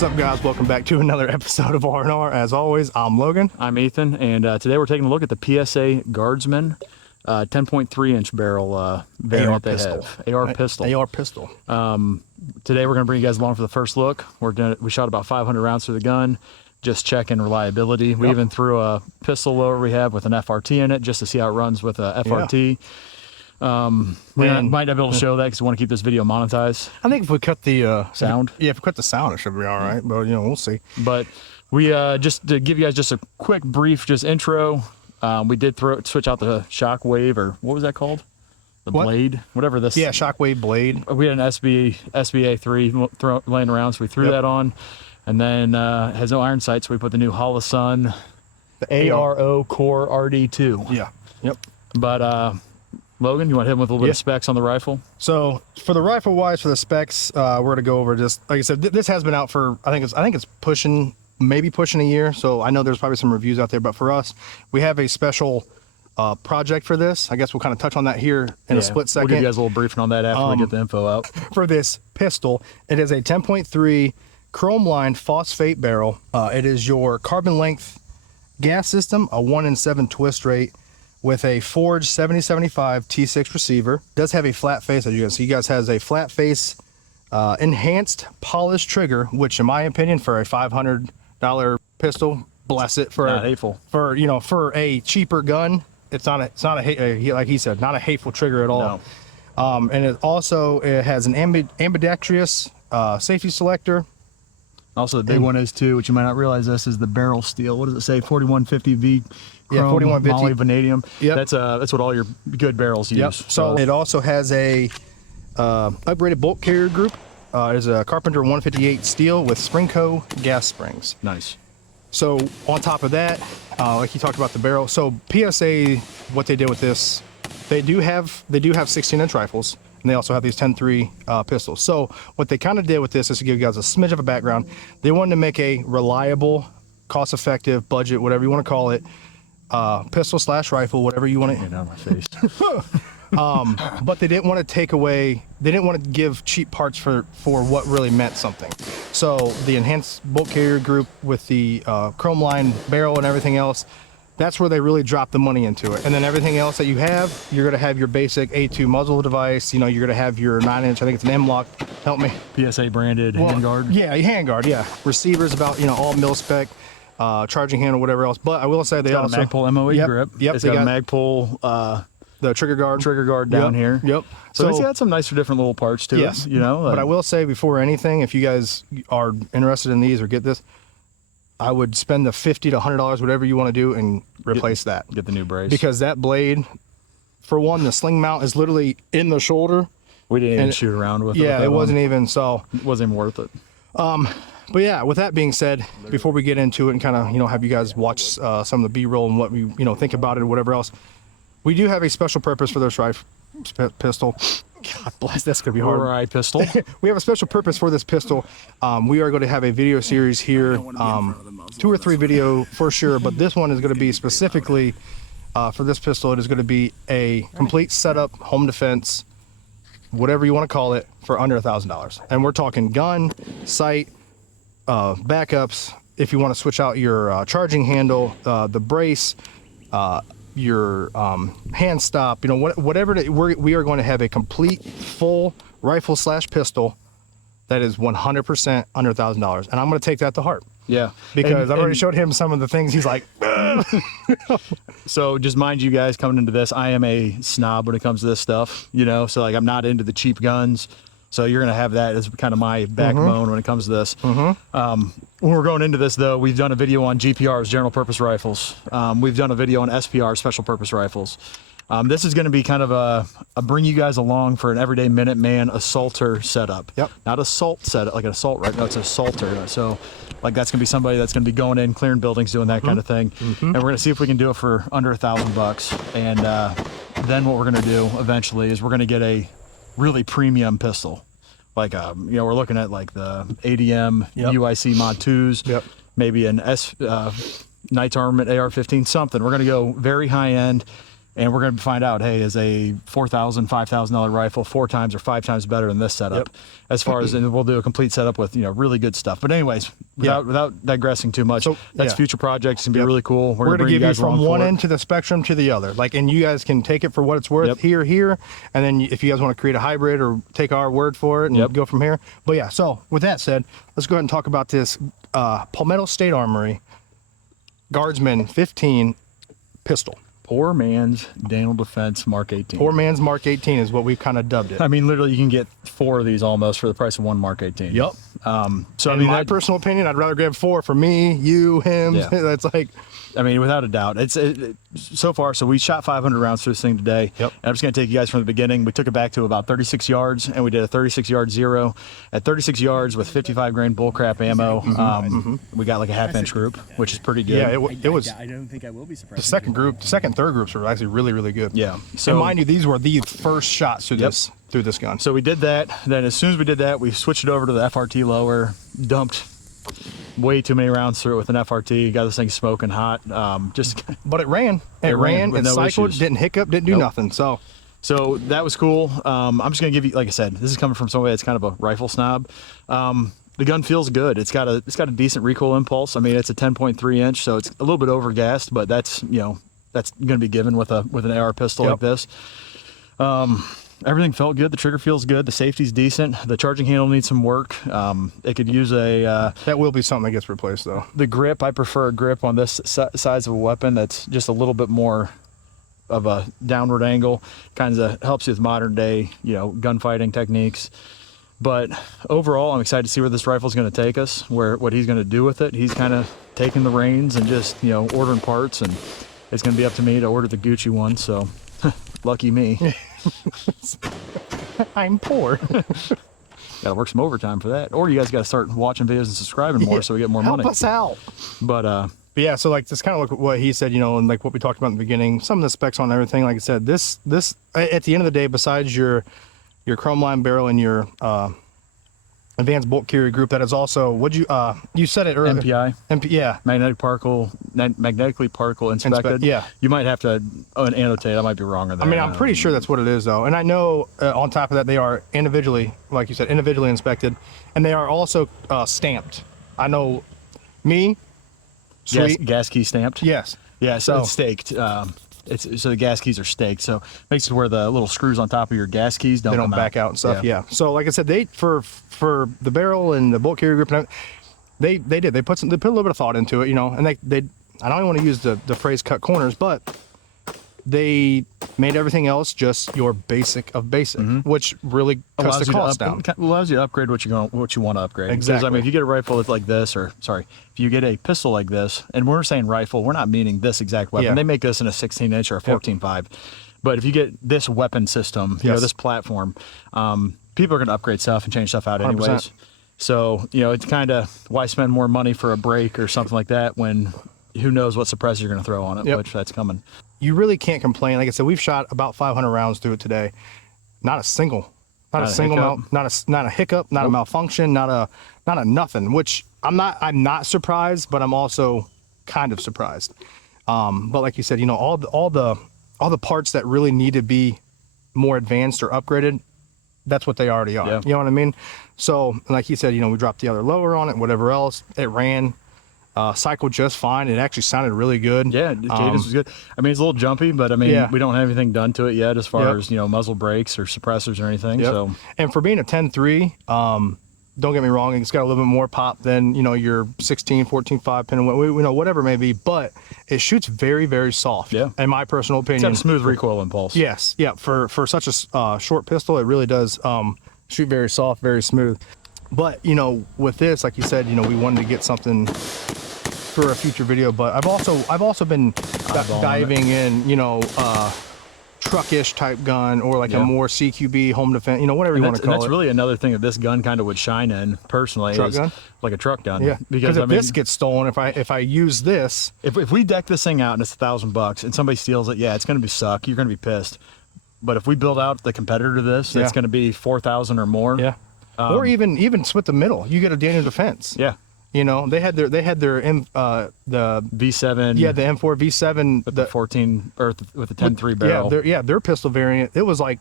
What's up, guys? Welcome back to another episode of R&R. As always, I'm Logan. I'm Ethan, and today we're taking a look at the PSA Guardsman 10.3 inch barrel variant they have. AR pistol. AR pistol. Today we're going to bring you guys along for the first look. We shot about 500 rounds through the gun, just checking reliability. We even threw a pistol loader we have with an FRT in it just to see how it runs with a FRT. We might not be able to show that because we want to keep this video monetized. I think if we cut the sound, if we cut the sound, it should be all right. But you know, we'll see. But we just to give you guys just a quick brief intro. We did switch out the shockwave, or what was that called? The blade, whatever this. Yeah, shockwave blade. We had an SBA 3 laying around, so we threw that on, and then it has no iron sights, so we put the new Holosun, the ARO Core RD2. Yeah. Yep. But Logan, you want to hit him with a little bit of specs on the rifle? So for the rifle wise, for the specs, we're gonna go over just like I said. This has been out for I think it's pushing a year. So I know there's probably some reviews out there, but for us, we have a special project for this. I guess we'll kind of touch on that here in a split second. We'll give you guys a little briefing on that after we get the info out. For this pistol, it is a 10.3 chrome lined phosphate barrel. It is your carbon length gas system, a 1 in 7 twist rate, with a forged 7075 T6 receiver. Does have a flat face, as you can see. You guys has a flat face, enhanced polished trigger, which in my opinion, for a $500 pistol, bless it. For not hateful. For for a cheaper gun, it's not a like he said, not a hateful trigger at all. No. And it has an ambidextrous safety selector. Also, the big one is too, which you might not realize, this is the barrel steel. What does it say? 4150V. Yeah, 4150 moly vanadium. Yep. That's what all your good barrels use. Yep. So it also has a upgraded bolt carrier group. It is a Carpenter 158 steel with Springco gas springs. Nice. So on top of that, like you talked about the barrel. So PSA, what they did with this, they do have 16-inch rifles, and they also have these 10.3 pistols. So what they kind of did with this is to give you guys a smidge of a background. They wanted to make a reliable, cost-effective, budget, whatever you want to call it, pistol / rifle, whatever you want to. Get out of my face. But they didn't want to take away. They didn't want to give cheap parts for what really meant something. So the enhanced bolt carrier group with the chrome line barrel and everything else, that's where they really dropped the money into it. And then everything else that you have, you're gonna have your basic A2 muzzle device. You're gonna have your 9-inch. I think it's an M-Lock. Help me. PSA branded handguard. Yeah, handguard. Yeah, receivers about all mil spec. Charging handle, whatever else. But I will say they also got a Magpul MOE grip. Yep, it's got a Magpul the trigger guard down here. Yep. So it's got some nice different little parts to it. But I will say before anything, if you guys are interested in these or get this, I would spend the $50 to $100, whatever you want to do, and replace that. Get the new brace. Because that blade, for one, the sling mount is literally in the shoulder. We didn't even shoot around with it. Yeah, it wasn't even so. It wasn't even worth it. But yeah, with that being said, before we get into it and kind of have you guys watch some of the B-roll and what we think about it or whatever else, we do have a special purpose for this pistol. God bless, that's gonna be hard. Right, pistol. We have a special purpose for this pistol. We are going to have a video series here, 2 or 3 video for sure, but this one is going to be specifically for this pistol. It is going to be a complete setup, home defense, whatever you want to call it, for under $1,000. And we're talking gun, sight, backups, if you want to switch out your charging handle, the brace, your hand stop, whatever we are going to have a complete full rifle / pistol that is 100% under $1,000, and I'm going to take that to heart. Yeah, because I've already showed him some of the things. He's like, so just mind you guys, coming into this, I am a snob when it comes to this stuff. So like I'm not into the cheap guns. So you're going to have that as kind of my backbone when it comes to this. When we're going into this, though, we've done a video on GPRs, general purpose rifles. We've done a video on SPR, special purpose rifles. This is going to be kind of a bring you guys along for an everyday Minuteman assaulter setup. Yep. Not assault setup, like an assault rifle. No, it's an assaulter. So like that's going to be somebody that's going to be going in, clearing buildings, doing that kind of thing. And we're going to see if we can do it for under $1,000. And then what we're going to do eventually is we're going to get a really premium pistol. Like we're looking at like the ADM UIC Mod 2s, maybe an Knights Armament AR-15, something. We're going to go very high end, And we're going to find out, hey, is a $4,000, $5,000 rifle 4 times or 5 times better than this setup? Yep. As far as, and we'll do a complete setup with, you know, really good stuff. But anyways, without digressing too much, So, that's yeah. future projects. It's going to be really cool. We're going to give you from one end to the spectrum to the other. Like, and you guys can take it for what it's worth here. And then if you guys want to create a hybrid or take our word for it and go from here. But yeah, so with that said, let's go ahead and talk about this Palmetto State Armory Guardsman 15 pistol. Poor man's Daniel Defense Mark 18. Poor man's Mark 18 is what we've kind of dubbed it. I mean, literally, you can get 4 of these almost for the price of 1 Mark 18. Yep. So, in my personal opinion, I'd rather grab 4 for me, you, him. Yeah. That's like, I mean, without a doubt. So far, so we shot 500 rounds through this thing today. Yep. And I'm just going to take you guys from the beginning. We took it back to about 36 yards, and we did a 36-yard zero. At 36 yards with 55 grain bullcrap ammo, we got like a half-inch group, which is pretty good. yeah, it was. I don't think I will be surprised. The second group, third groups were actually really, really good. Yeah. So, and mind you, these were the first shots through this gun. So we did that. Then as soon as we did that, we switched it over to the FRT lower, dumped way too many rounds through it with an FRT, got this thing smoking hot. But it ran. It ran. with It no cycled. issues. Didn't hiccup. Didn't do nothing. So that was cool. I'm just gonna give you, like I said, this is coming from somebody that's kind of a rifle snob. The gun feels good. It's got a decent recoil impulse. I mean, it's a 10.3 inch, so it's a little bit overgassed, but that's gonna be given with an AR pistol like this. Everything felt good. The trigger feels good. The safety's decent. The charging handle needs some work. It could use a... that will be something that gets replaced, though. The grip, I prefer a grip on this size of a weapon that's just a little bit more of a downward angle. Kind of helps you with modern day, gunfighting techniques. But overall, I'm excited to see where this rifle is going to take us, what he's going to do with it. He's kind of taking the reins and just, ordering parts, and it's going to be up to me to order the Gucci one, so lucky me. I'm poor. Gotta work some overtime for that. Or you guys gotta start watching videos and subscribing more so we get more money. Help us out. But yeah, so like this kind of like what he said, and like what we talked about in the beginning, some of the specs on everything, like I said, this at the end of the day, besides your chrome line barrel and your advanced bolt carrier group, that is also you said it earlier. MPI. Magnetically particle inspected. Yeah. You might have to annotate. I might be wrong on that. I mean, I'm pretty sure that's what it is, though. And I know on top of that, they are individually, like you said, individually inspected, and they are also stamped. I know me. Sweet. Gas key stamped. Yes. Yeah. So it's staked. So the gas keys are staked, so it makes it where the little screws on top of your gas keys don't back out and stuff. Yeah. So like I said, they for the barrel and the bolt carrier grip, and they put a little bit of thought into it, and they I don't even want to use the phrase cut corners, but they made everything else just your basic of basic, which really cuts the cost down. Allows you to upgrade what you want to upgrade. Exactly. Because, I mean, if you get a rifle that's like this, if you get a pistol like this, and we're saying rifle, we're not meaning this exact weapon. Yeah. They make this in a 16-inch or a 14.5. But if you get this weapon system, this platform, people are going to upgrade stuff and change stuff out anyways. 100%. So, it's kind of why spend more money for a break or something like that when who knows what suppressor you're going to throw on it, which that's coming. You really can't complain. Like I said, we've shot about 500 rounds through it today. Not a single hiccup, not a hiccup, not a malfunction, not a nothing. Which I'm not surprised, but I'm also kind of surprised. But like you said, all the parts that really need to be more advanced or upgraded, that's what they already are. Yeah. You know what I mean? So like he said, we dropped the other lower on it, whatever else. It ran. Cycled just fine. It actually sounded really good. Yeah, the cadence was good. I mean, it's a little jumpy, but I mean, we don't have anything done to it yet as far as, muzzle brakes or suppressors or anything. Yep. So, and for being a 10.3, don't get me wrong, it's got a little bit more pop than, your 16, 14.5 pin, whatever it may be, but it shoots very, very soft. Yeah. In my personal opinion. it's got a smooth recoil impulse. Yes. Yeah. For such a short pistol, it really does shoot very soft, very smooth. But, with this, like you said, we wanted to get something for a future video, but I've also been diving in, truckish type gun, or like a more CQB home defense, whatever you want to call it. And that's really another thing that this gun kind of would shine in personally. Truck gun? Like a truck gun. Yeah. Because if this gets stolen, if I use this, if we deck this thing out and it's $1,000 and somebody steals it, it's going to be suck. You're going to be pissed. But if we build out the competitor to this, it's going to be $4,000 or more. or even split the middle. You get a Daniel Defense. Yeah. You know, they had their the V7. yeah, the M4 V7 with the 14 or with the 10.3 barrel. Yeah, their pistol variant. It was like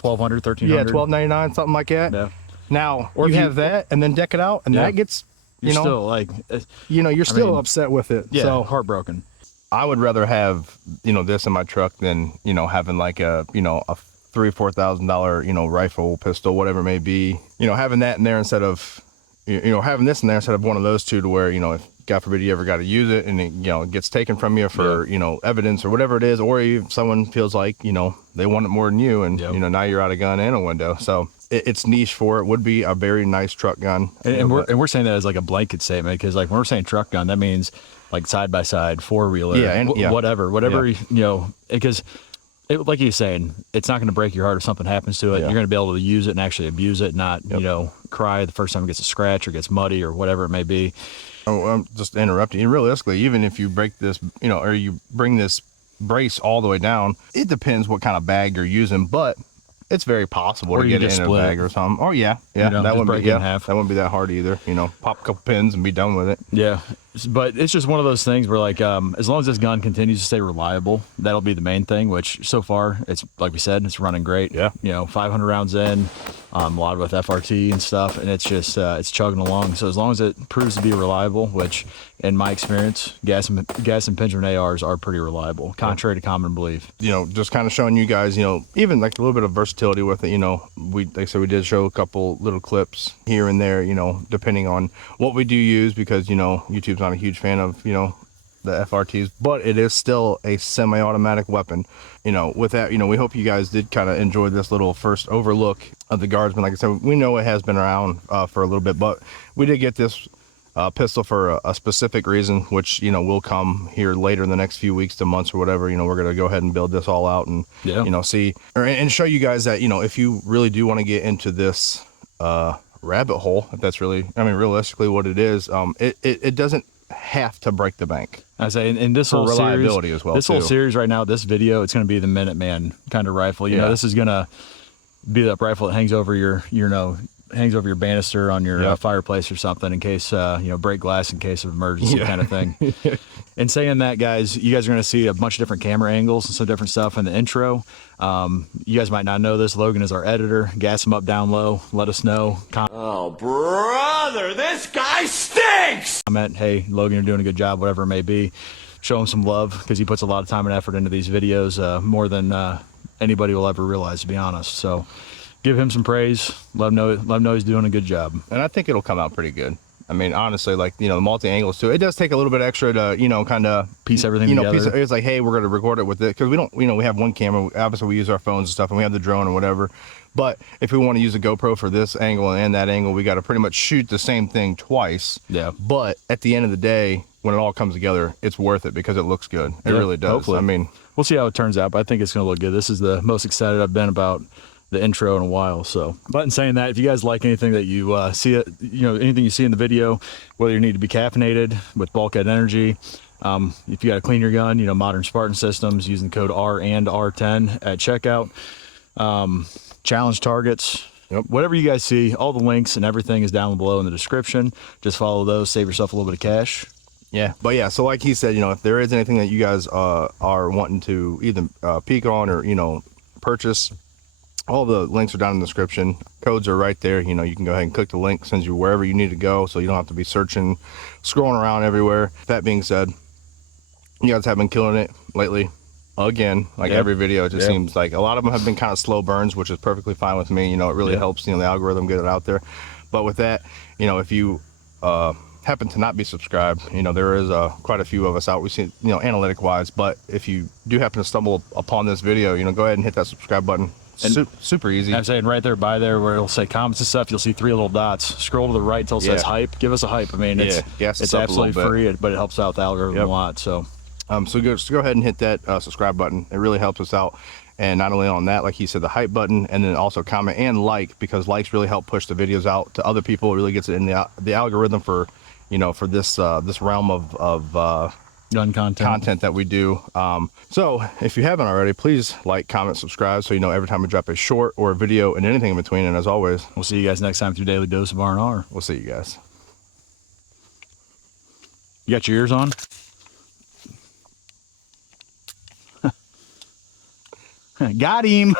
1,200, 1,300. yeah, $12.99, something like that. Yeah. Now or you have that and then deck it out, and that gets you're still like you're still upset with it. Yeah, so heartbroken. I would rather have this in my truck than having like a a $3,000-4,000 rifle, pistol, whatever it may be. Having that in there instead of having this in there instead of one of those two, to where if God forbid you ever got to use it and it gets taken from you for evidence or whatever it is, or if someone feels like they want it more than you, and now you're out a gun and a window. So it's niche for it. Would be a very nice truck gun. And we're saying that as like a blanket statement, because like when we're saying truck gun, that means like side by side, four-wheeler, whatever, because like you're saying, it's not going to break your heart if something happens to it. You're going to be able to use it and actually abuse it, not cry the first time it gets a scratch or gets muddy or whatever it may be. Oh, I'm just interrupting. Realistically, even if you break this, or you bring this brace all the way down, it depends what kind of bag you're using, but it's very possible to get it in a bag or something. Oh yeah, that wouldn't be that wouldn't be that hard either. Pop a couple pins and be done with it. Yeah, but it's just one of those things where like as long as this gun continues to stay reliable, that'll be the main thing. Which so far, it's like we said, it's running great. Yeah, 500 rounds in, a lot with FRT and stuff, and it's just it's chugging along. So as long as it proves to be reliable, which in my experience, gas and Pingerman ARs are pretty reliable, contrary to common belief. Just kind of showing you guys, even like a little bit of versatility with it. Like I said, we did show a couple little clips here and there, depending on what we do use, because YouTube's not a huge fan of the FRTs, but it is still a semi-automatic weapon. With that, we hope you guys did kind of enjoy this little first overlook of the Guardsman. Like I said, we know it has been around for a little bit, but we did get this pistol for a specific reason, which will come here later in the next few weeks to months or whatever. We're going to go ahead and build this all out and see and show you guys that if you really do want to get into this rabbit hole, if that's really realistically what it is, it doesn't have to break the bank. I say in this whole reliability series, as well. This whole series right now, this video, it's going to be the Minuteman kind of rifle. This is going to be that rifle that hangs over your hangs over your banister on your fireplace or something, in case break glass in case of emergency kind of thing. And saying that, guys, you guys are going to see a bunch of different camera angles and some different stuff in the intro. You guys might not know this. Logan is our editor. Gas him up down low. Let us know. Oh, brother, this guy stinks! Comment, hey, Logan, you're doing a good job, whatever it may be. Show him some love, because he puts a lot of time and effort into these videos, more than anybody will ever realize, to be honest. So give him some praise. Let him know he's doing a good job. And I think it'll come out pretty good. Honestly, like, the multi-angles too. It does take a little bit extra to, kind of piece everything together. It's like, hey, we're going to record it with it, because we don't, we have one camera. Obviously, we use our phones and stuff, and we have the drone or whatever. But if we want to use a GoPro for this angle and that angle, we got to pretty much shoot the same thing twice. Yeah. But at the end of the day, when it all comes together, it's worth it because it looks good. It really does. Hopefully. We'll see how it turns out, but I think it's going to look good. This is the most excited I've been about the intro in a while. So, but in saying that, if you guys like anything that you see it, anything you see in the video, whether you need to be caffeinated with Bulkhead Energy, if you got to clean your gun, modern Spartan systems, using the code R and R10 at checkout, challenge targets, whatever you guys see, all the links and everything is down below in the description. Just follow those, save yourself a little bit of cash. Yeah, but yeah, so like he said, if there is anything that you guys are wanting to either peek on or purchase, all the links are down in the description. Codes are right there. You can go ahead and click the link, sends you wherever you need to go, so you don't have to be searching, scrolling around everywhere. That being said, you guys have been killing it lately. Again, like every video, it just seems like a lot of them have been kind of slow burns, which is perfectly fine with me. It really helps, the algorithm get it out there. But with that, if you happen to not be subscribed, there is quite a few of us out. We see, analytic wise. But if you do happen to stumble upon this video, go ahead and hit that subscribe button. Super easy. I'm saying right there by there where it'll say comments and stuff, you'll see 3 little dots. Scroll to the right till it says hype. Give us a hype. It's absolutely free, but it helps out the algorithm a lot. So. So go ahead and hit that subscribe button. It really helps us out. And not only on that, like he said, the hype button, and then also comment and like, because likes really help push the videos out to other people. It really gets it in the algorithm for, for this realm of gun content that we do. So if you haven't already, please like, comment, subscribe, so every time we drop a short or a video and anything in between. And as always, we'll see you guys next time through Daily Dose of R&R. We'll see you guys. You got your ears on? Got him.